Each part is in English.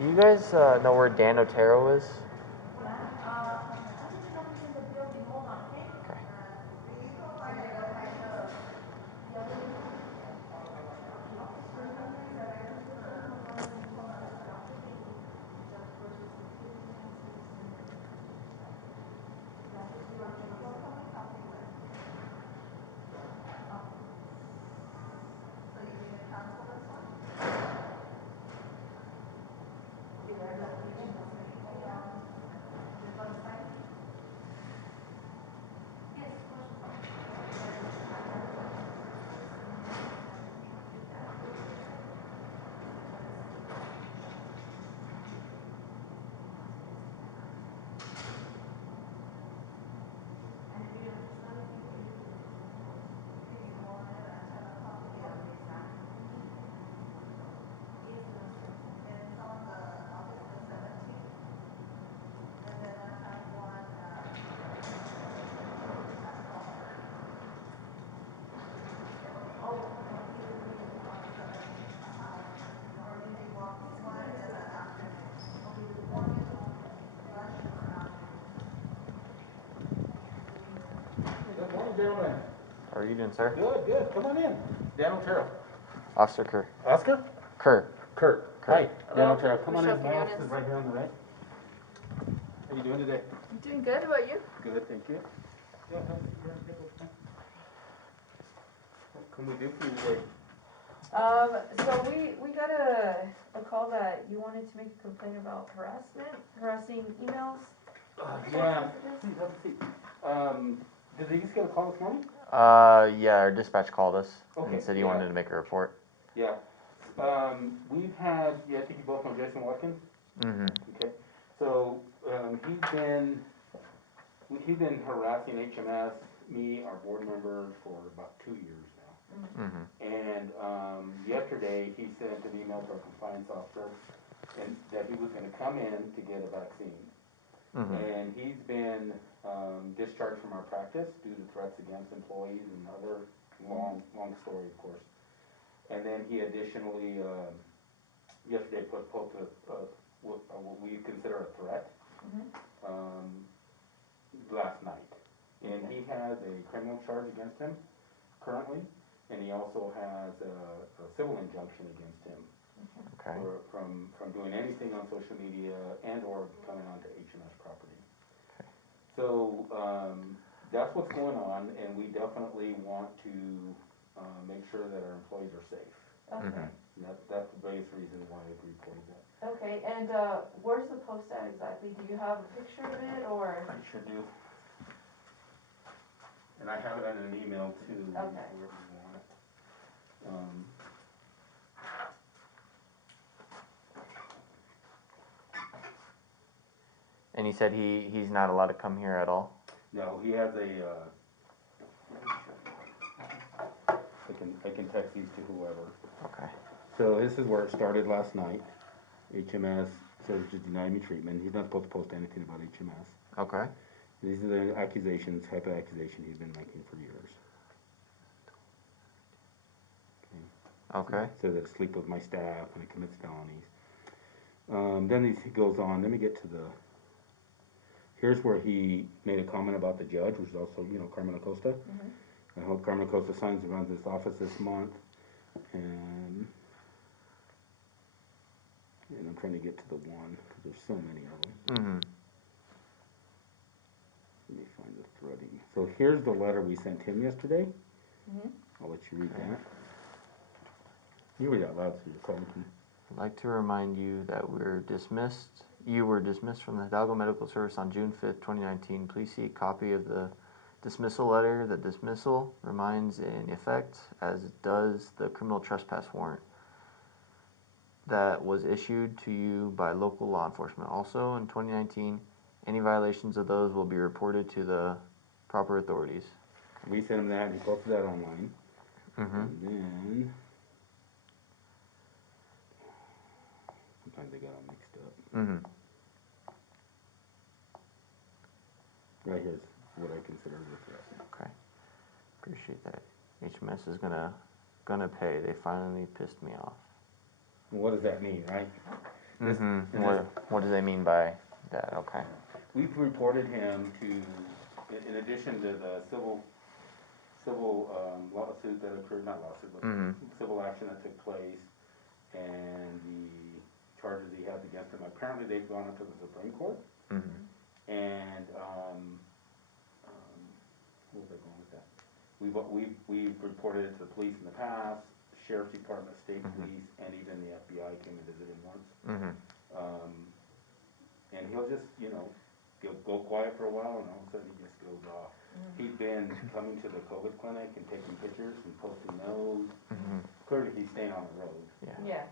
Do you guys know where Dan Otero is? Okay. Good morning, gentlemen. How are you doing, sir? Good, good. Come on in. Dan Otero. Officer Kerr. Oscar? Kerr. Kurt. Kurt. Hi, Dan Otero. Come on Michelle in. My office Quinones. is right here on the right. How you doing today? I'm doing good. How about you? Good, thank you. Yeah, take a time. What can we do for you today? So we got a call that you wanted to make a complaint about harassing emails. Yeah. Please have a seat. Did you just get a call this morning? Yeah, our dispatch called us Okay, and said he yeah. wanted to make a report. Yeah. We've had, I think you both know Jason Watkins? Mm-hmm. Okay. So, he's been harassing HMS, me, our board members, for about 2 years now. Mm-hmm. And yesterday, he sent an email to our compliance officer and that he was gonna come in to get a vaccine. Mm-hmm. And he's been discharged from our practice due to threats against employees and other long story, of course. And then he additionally, yesterday posted what we consider a threat last night. And he has a criminal charge against him currently, and he also has a civil injunction against him Okay. from doing anything on social media and or coming onto HMS property. Okay. So that's what's going on, and we definitely want to make sure that our employees are safe. Okay. Mm-hmm. And that's the biggest reason why I reported that. Okay, and where's the post at exactly? Do you have a picture of it or? I sure do. And I have it in an email too, Okay. wherever you want it. And he said he's not allowed to come here at all? No, he has a, I can text these to whoever. Okay. So this is where it started last night. HMS says to deny me treatment. He's not supposed to post anything about HMS. Okay. These are the accusations, type of accusation he's been making for years. Okay. So that I sleep with my staff and I commits felonies. Then he goes on, let me get to here's where he made a comment about the judge, which is also, Carmen Acosta. I hope Carmen Acosta signs and runs this office this month. And I'm trying to get to the one, because there's so many of them. Mm-hmm. Let me find the threading. So here's the letter we sent him yesterday. I'll let you read that. You read out loud so you're calling him. I'd like to remind you that you were dismissed from the Hidalgo Medical Service on June 5th, 2019. Please see a copy of the dismissal letter. The dismissal remains in effect, as does the criminal trespass warrant that was issued to you by local law enforcement. Also, in 2019, any violations of those will be reported to the proper authorities. We sent him that, and he posted that online. Mm-hmm. And then, sometimes they get all mixed up. Mm-hmm. Right here's what I consider the threat. Okay. Appreciate that. HMS is gonna pay. They finally pissed me off. Well, what does that mean, right? This- Mm-hmm. and this- What do they mean by that? Okay. We've reported him to, in addition to the civil lawsuit that occurred, not lawsuit, but Mm-hmm. civil action that took place, and the charges he has against him. Apparently, they've gone up to the Supreme Court, Mm-hmm. and where was I going with that? We've reported it to the police in the past, Sheriff's Department, State Mhm. Police, and even the FBI came and visited him once. Mm-hmm. And he'll just, go quiet for a while, and all of a sudden he just goes off. He's been coming to the COVID clinic and taking pictures and posting those. Mm-hmm. Clearly, he's staying on the road. Yeah. Yeah,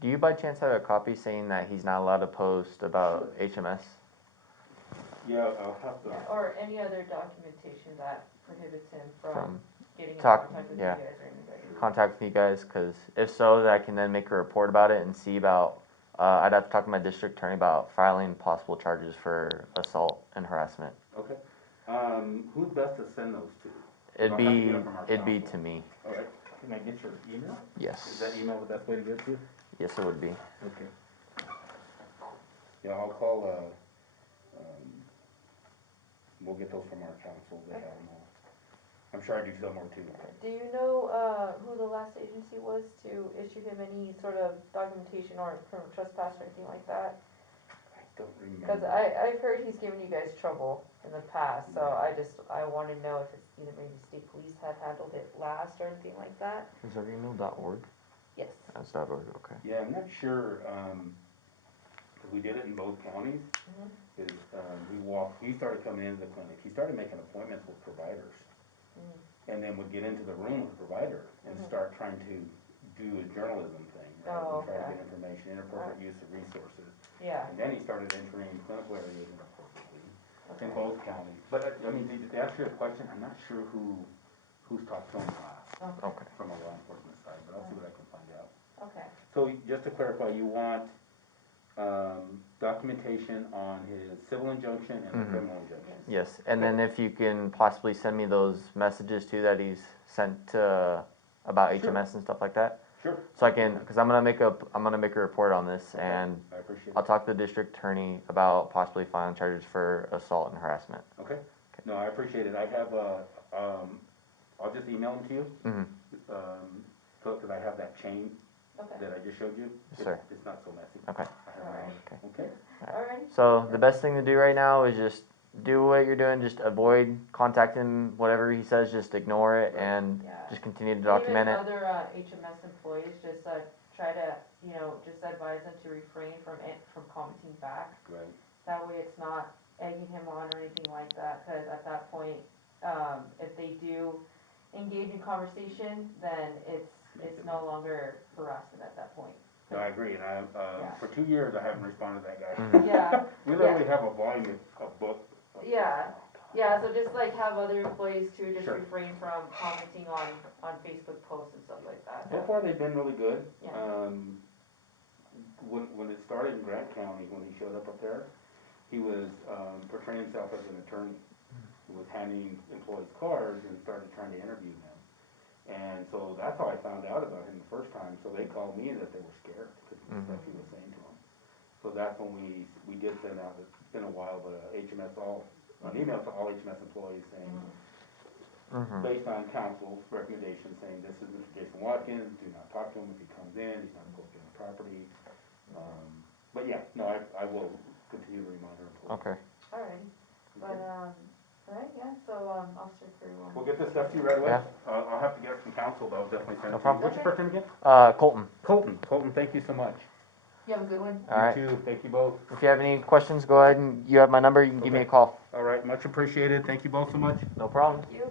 Do you by chance have a copy saying that he's not allowed to post about HMS? Yeah, I'll have to. yeah, or any other documentation that prohibits him from From getting in talk- contact with yeah. you guys or anybody. contact with you guys? Because if so, that I can then make a report about it and see about. I'd have to talk to my district attorney about filing possible charges for assault and harassment. Okay. Who's best to send those to? It'd I'll have to be get it from our to council. me. All right. Can I get your email? Is Yes. that email the best way to get it to you? Yes, it would be. Okay. Yeah, I'll call, we'll get those from our council, they have them all. I'm sure I do somewhere too. Do you know, who the last agency was to issue him any sort of documentation or criminal trespass or anything like that? I don't remember. Cause I've heard he's given you guys trouble in the past, so I wanna know if it's either maybe state police had handled it last or anything like that. Is that email.org? Yes. That's .org. Okay. Yeah, I'm not sure, 'cause we did it in both counties, Mhm. is, he started coming into the clinic, he started making appointments with providers. And then would get into the room with the provider and start trying to do a journalism thing, right? Oh, And try to okay. get information, inappropriate use of resources. Yeah, And then he started entering clinical areas inappropriately in okay. both counties. But, I mean, to answer your question, I'm not sure who's talked to him last Okay. from a law enforcement side, but I'll see what I can find out. Okay, So just to clarify, you want, documentation on his civil injunction and the Mhm. criminal injunction? Yes, and then if you can possibly send me those messages too that he's sent about Sure. HMS and stuff like that, Sure, so I can, because I'm gonna make a report on this, and I appreciate I'll it. talk to the district attorney about possibly filing charges for assault and harassment. Okay, no, I appreciate it. I have, I'll just email them to you, Mm-hmm. because I have that chain okay, that I just showed you. Yes, sir. It's not so messy. Okay. I have it on. Okay? alright, So the best thing to do right now is just do what you're doing. Just avoid contacting whatever he says. Just ignore it Right. and yeah. just continue to document it. Even other, HMS employees, just, try to, just advise them to refrain from commenting back. Right. That way it's not egging him on or anything like that, cause at that point, if they do engage in conversation, then it's no longer harassment at that point. No, I agree, and Yeah. for 2 years, I haven't responded to that guy. Mhm. Yeah, We literally have a volume of book. Yeah. yeah, so just like have other employees too, just Sure. refrain from commenting on Facebook posts and stuff like that. So far, they've been really good. Yeah. When it started in Grant County, when he showed up there, he was portraying himself as an attorney. He was handing employees cards and started trying to interview them. And so that's how I found out about him the first time. So they called me that they were scared because of the stuff he was saying to them. So that's when we did send out, it's been a while, but an email to all HMS employees saying, Mhm. based on council's recommendation, saying this is Mr. Jason Watkins, do not talk to him if he comes in, he's not supposed to be on the property. But yeah, no, I will continue to remind our employees. Okay. Alright, but, alright, yeah, so, Officer Curry will. We'll get this stuff to you right away. Yeah. I'll have to get it from council, but I'll definitely send No it to you. problem. What's your first name again? Colton. Colton, thank you so much. You have a good one. All right. You too, thank you both. If you have any questions, go ahead and you have my number. You can give me a Okay. call. All right, much appreciated, thank you both so much. No problem. Thank you.